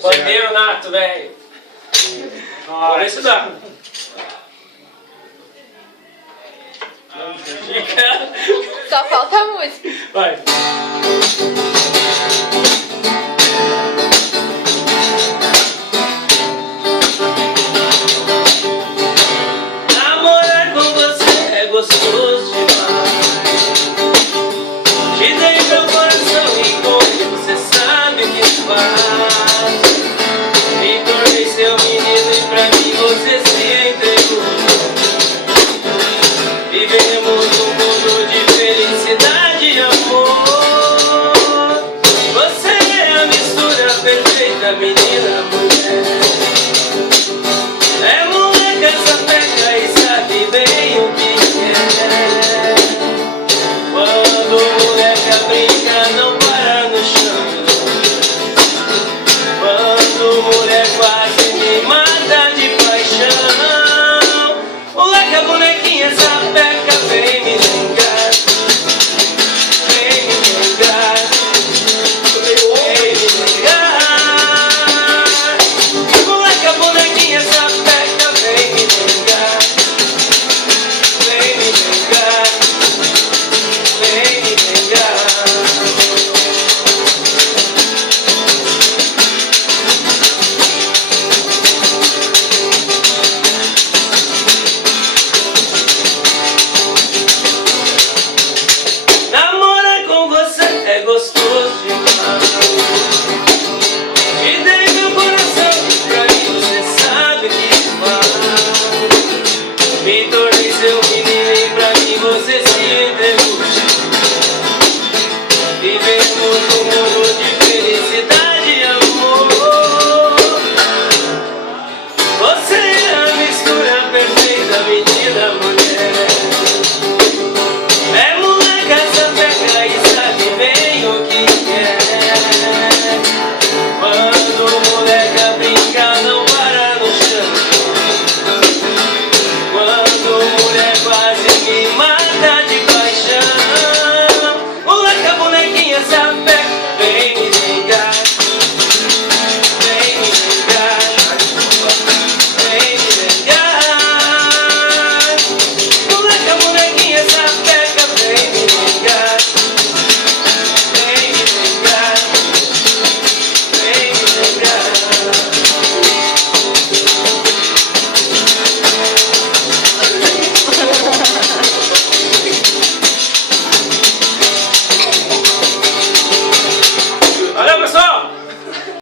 Pandeiro nato, velho. Vamos ver se dá. Só falta a música. Vai. Namorar com você é gostoso demais. Te dei meu coração e como você sabe o que faz. Me tornei seu menino e pra mim você se entregou. Vivemos um mundo de felicidade e amor. Você é a mistura perfeita, menina.